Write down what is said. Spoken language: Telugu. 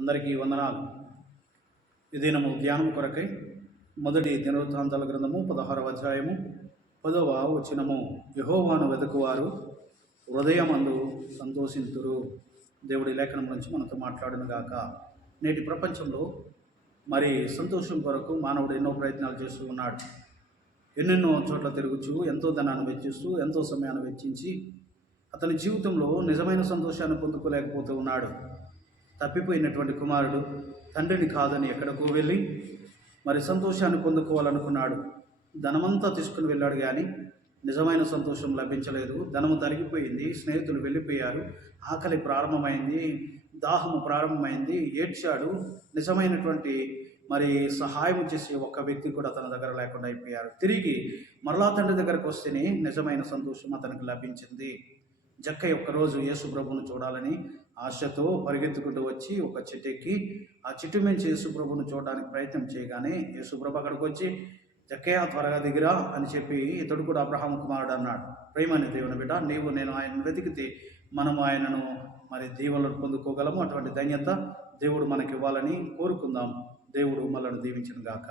అందరికీ వందనాలు. ఈ దినము ధ్యానం కొరకై మొదటి దినవృత్తాంతాల గ్రంథము 16వ అధ్యాయము 10వ వచనము, యెహోవాను వెదకువారు హృదయమందు సంతోషింతురు. దేవుడి లేఖనం నుంచి మనతో మాట్లాడును గాక. నేటి ప్రపంచంలో మరి సంతోషం కొరకు మానవుడు ఎన్నో ప్రయత్నాలు చేస్తూ ఉన్నాడు. ఎన్నెన్నో చోట్ల తిరుగుచూ ఎంతో ధనాన్ని వెచ్చిస్తూ ఎంతో సమయాన్ని వెచ్చించి అతని జీవితంలో నిజమైన సంతోషాన్ని పొందుకోలేకపోతూ ఉన్నాడు. తప్పిపోయినటువంటి కుమారుడు తండ్రిని కాదని ఎక్కడికో వెళ్ళి మరి సంతోషాన్ని పొందుకోవాలనుకున్నాడు. ధనమంతా తీసుకుని వెళ్ళాడు, కానీ నిజమైన సంతోషం లభించలేదు. ధనము తరిగిపోయింది, స్నేహితులు వెళ్ళిపోయారు, ఆకలి ప్రారంభమైంది, దాహము ప్రారంభమైంది, ఏడ్చాడు. నిజమైనటువంటి మరి సహాయం చేసే ఒక్క వ్యక్తి కూడా తన దగ్గర లేకుండా అయిపోయారు. తిరిగి మరలా తండ్రి దగ్గరకు వస్తేనే నిజమైన సంతోషం అతనికి లభించింది. జక్కయ్య ఒక్కరోజు యేసు ప్రభువును చూడాలని ఆశతో పరిగెత్తుకుంటూ వచ్చి ఒక చెట్టు ఎక్కి ఆ చెట్టు మించి యేసు ప్రభువును చూడడానికి ప్రయత్నం చేయగానే యేసు ప్రభు అక్కడికి వచ్చి, జక్కయ్య త్వరగా దిగిరా అని చెప్పి, ఇతడు కూడా అబ్రహాము కుమారుడు అన్నాడు. ప్రేమని దేవుని బిడ్డ, నీవు నేను ఆయనను వెతికితే మనము ఆయనను మరి దీవెనలు పొందుకోగలము. అటువంటి ధన్యత దేవుడు మనకి ఇవ్వాలని కోరుకుందాం. దేవుడు మనల్ని దీవించును గాక.